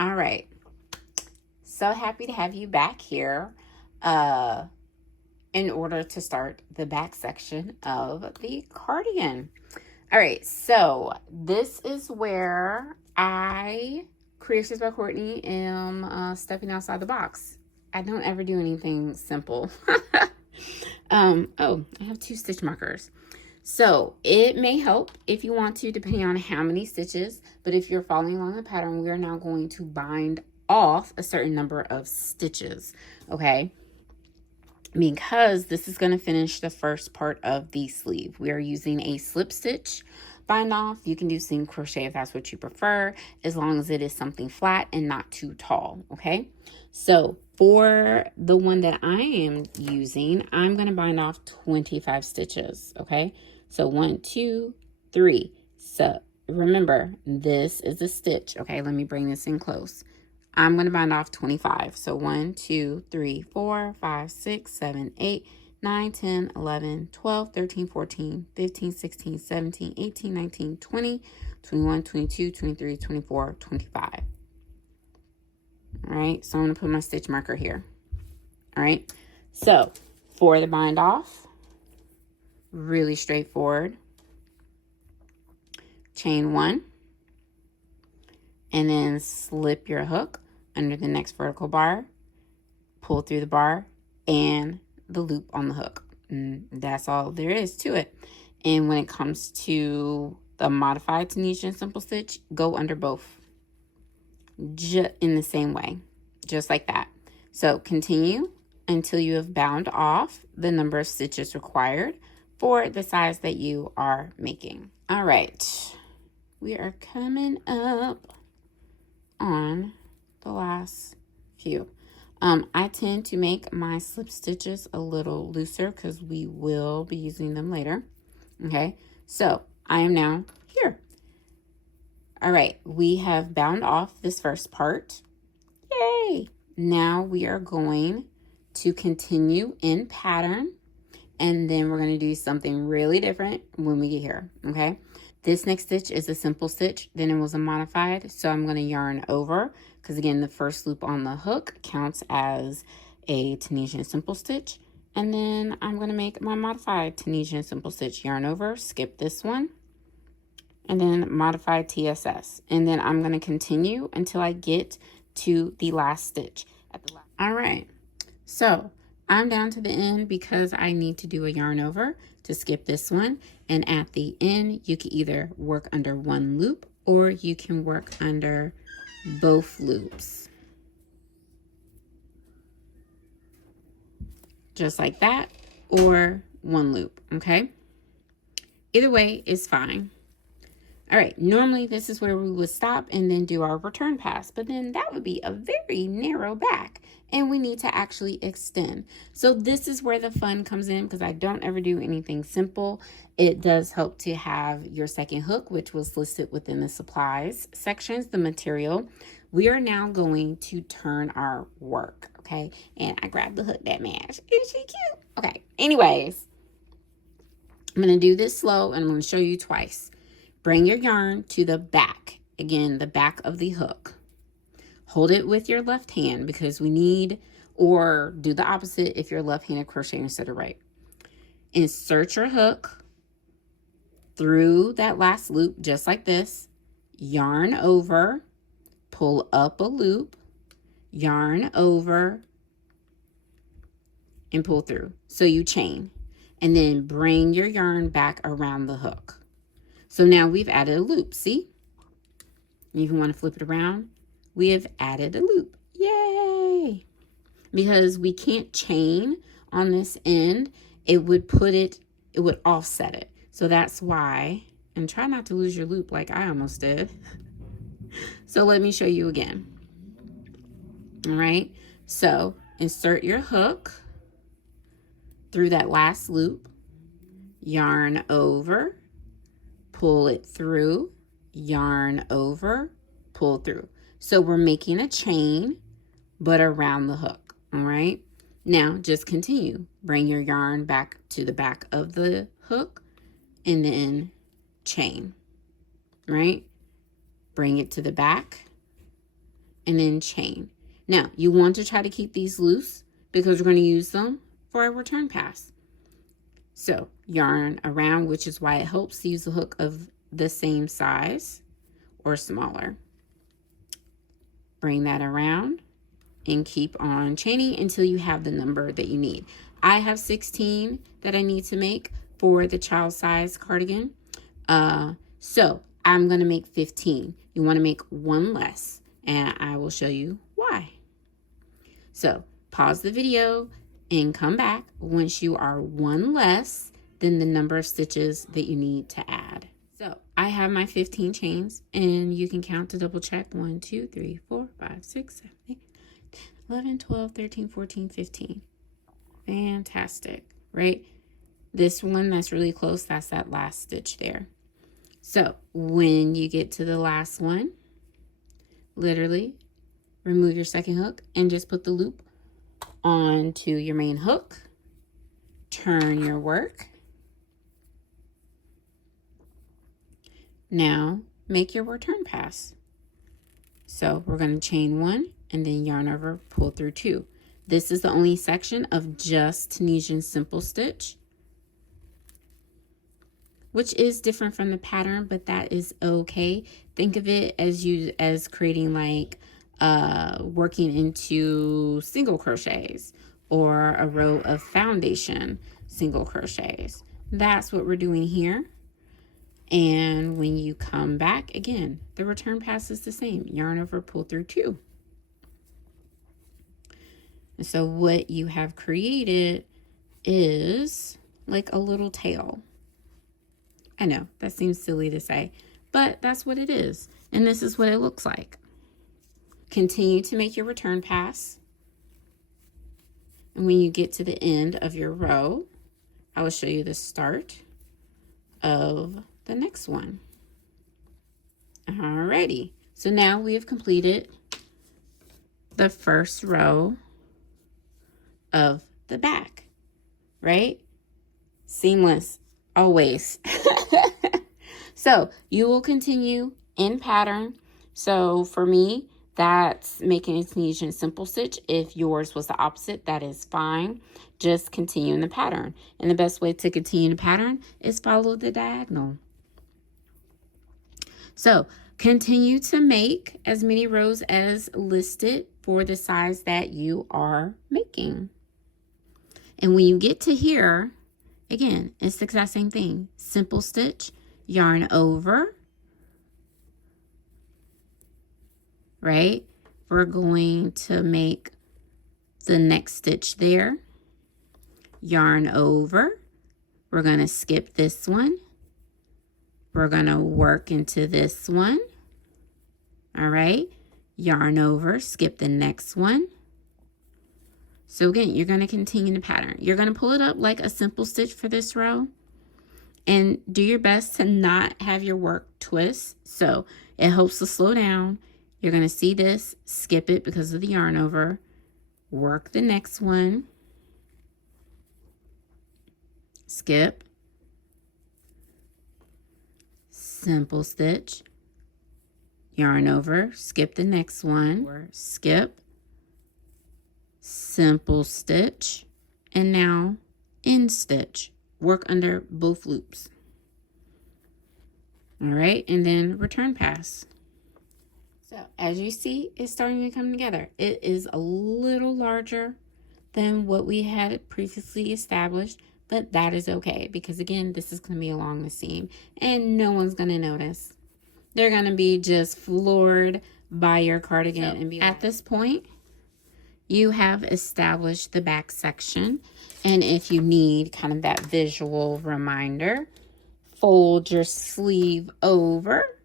All right. So happy to have you back here in order to start the back section of the cardigan. All right, so this is where I, Creations by Courtney, am stepping outside the box. I don't ever do anything simple. Oh, I have 2 stitch markers. So it may help if you want to, depending on how many stitches, but if you're following along the pattern, we are now going to bind off a certain number of stitches, okay? Because this is going to finish the first part of the sleeve. We are using a slip stitch bind off. You can do single crochet if that's what you prefer, as long as it is something flat and not too tall, okay? So for the one that I am using, I'm going to bind off 25 stitches, okay? So 1, 2, 3. So remember, this is a stitch, okay? Let me bring this in close. I'm going to bind off 25. So 1, 2, 3, 4, 5, 6, 7, 8, 9, 10, 11, 12, 13, 14, 15, 16, 17, 18, 19, 20, 21, 22, 23, 24, 25. All right, so I'm going to put my stitch marker here. All right, so for the bind off, really straightforward. Chain 1, and then slip your hook under the next vertical bar, pull through the bar, and the loop on the hook. And that's all there is to it. And when it comes to the modified Tunisian simple stitch, go under both in the same way, just like that. So continue until you have bound off the number of stitches required for the size that you are making. All right, we are coming up on the last few. I tend to make my slip stitches a little looser because we will be using them later. Okay, so I am now here. All right, we have bound off this first part. Yay! Now we are going to continue in pattern, and then we're going to do something really different when we get here. Okay, this next stitch is a simple stitch, then it was a modified, so I'm going to yarn over, because again, the first loop on the hook counts as a Tunisian simple stitch, and then I'm going to make my modified Tunisian simple stitch, yarn over, skip this one, and then modified TSS, and then I'm going to continue until I get to the last stitch. All right, so I'm down to the end because I need to do a yarn over to skip this one, and at the end you can either work under one loop or you can work under both loops, just like that, or one loop. Okay, either way is fine. All right, normally this is where we would stop and then do our return pass, but then that would be a very narrow back and we need to actually extend. So this is where the fun comes in, because I don't ever do anything simple. It does help to have your second hook, which was listed within the supplies sections, the material. We are now going to turn our work, okay? And I grabbed the hook that matched. Isn't she cute? Okay, anyways, I'm gonna do this slow and I'm gonna show you twice. Bring your yarn to the back, again, the back of the hook. Hold it with your left hand because we need, or do the opposite if you're left-handed crochet instead of right. Insert your hook through that last loop, just like this. Yarn over, pull up a loop, yarn over, and pull through. So you chain, and then bring your yarn back around the hook. So now we've added a loop, see? You even want to flip it around. We have added a loop. Yay! Because we can't chain on this end, it would offset it. So that's why, and try not to lose your loop like I almost did. So let me show you again. All right, so insert your hook through that last loop, yarn over, pull it through, yarn over, pull through. So we're making a chain, but around the hook, all right? Now just continue. Bring your yarn back to the back of the hook and then chain, right? Bring it to the back and then chain. Now, you want to try to keep these loose because we're going to use them for a return pass. So yarn around, which is why it helps to use a hook of the same size or smaller. Bring that around and keep on chaining until you have the number that you need. I have 16 that I need to make for the child size cardigan. So I'm going to make 15. You want to make one less, and I will show you why. So pause the video and come back once you are one less than the number of stitches that you need to add. So I have my 15 chains, and you can count to double check. 1, 2, 3, 4, 5, 6, 7, 8, 11, 12, 13, 14, 15. Fantastic, right? This one that's really close, that's that last stitch there. So when you get to the last one, literally remove your second hook and just put the loop onto your main hook. Turn your work. Now make your return pass. So we're going to chain 1 and then yarn over, pull through 2. This is the only section of just Tunisian simple stitch, which is different from the pattern, but that is okay. Think of it as creating like working into single crochets or a row of foundation single crochets. That's what we're doing here. And when you come back, again, the return pass is the same. Yarn over, pull through 2. And so what you have created is like a little tail. I know that seems silly to say, but that's what it is. And this is what it looks like. Continue to make your return pass. And when you get to the end of your row, I will show you the start of the next one. Alrighty. So now we have completed the first row of the back, right? Seamless, always. So you will continue in pattern. So for me, that's making a Tunisian simple stitch. If yours was the opposite, that is fine. Just continue in the pattern. And the best way to continue the pattern is follow the diagonal. So continue to make as many rows as listed for the size that you are making. And when you get to here, again, it's the exact same thing. Simple stitch, yarn over, right? We're going to make the next stitch there. Yarn over. We're going to skip this one. We're going to work into this one. All right. Yarn over, skip the next one. So again, you're going to continue the pattern. You're going to pull it up like a simple stitch for this row. And do your best to not have your work twist. So it helps to slow down. You're going to see this, skip it because of the yarn over. Work the next one. Skip. Simple stitch. Yarn over, skip the next one. Or skip. Simple stitch. And now end stitch. Work under both loops. All right, and then return pass. So as you see, it's starting to come together. It is a little larger than what we had previously established, but that is okay because again, this is going to be along the seam and no one's going to notice. They're going to be just floored by your cardigan and be at this point, you have established the back section. And if you need kind of that visual reminder, fold your sleeve over.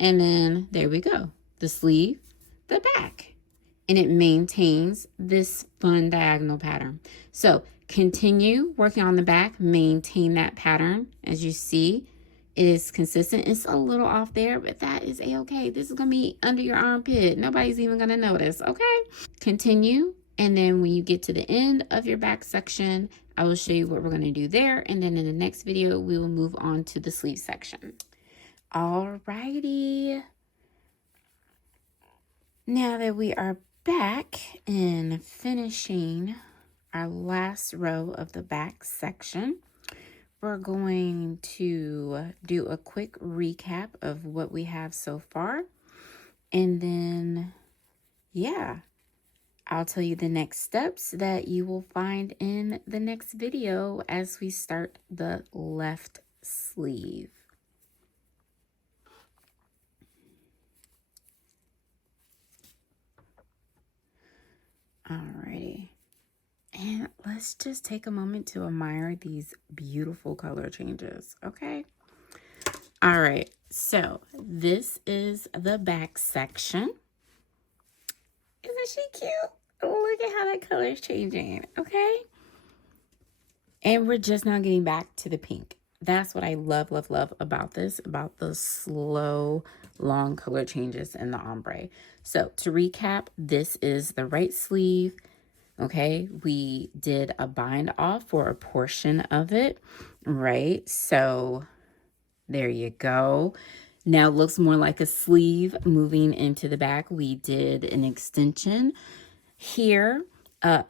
And then there we go. The sleeve, the back. And it maintains this fun diagonal pattern. So continue working on the back. Maintain that pattern. As you see, it is consistent. It's a little off there, but that is a-okay. This is going to be under your armpit. Nobody's even going to notice, okay? Continue. And then when you get to the end of your back section, I will show you what we're going to do there. And then in the next video, we will move on to the sleeve section. Alrighty. Now that we are back and finishing our last row of the back section, we're going to do a quick recap of what we have so far. And then, yeah, I'll tell you the next steps that you will find in the next video as we start the left sleeve. Alrighty. And let's just take a moment to admire these beautiful color changes, okay? All right, so this is the back section. Isn't she cute? Look at how that color is changing, okay? And we're just now getting back to the pink. That's what I love, love, love about this, about the slow, long color changes in the ombre. So to recap, this is the right sleeve. Okay, we did a bind off for a portion of it, right? So there you go. Now it looks more like a sleeve moving into the back. We did an extension here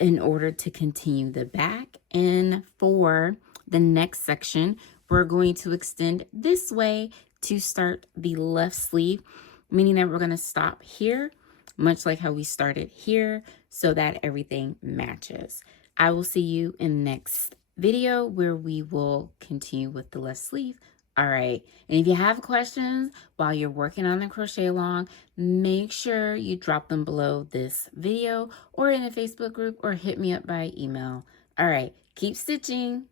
in order to continue the back. And for the next section, we're going to extend this way to start the left sleeve, meaning that we're going to stop here, much like how we started here, so that everything matches. I will see you in the next video where we will continue with the left sleeve. All right, and if you have questions while you're working on the crochet along, make sure you drop them below this video or in the Facebook group or hit me up by email. All right, keep stitching.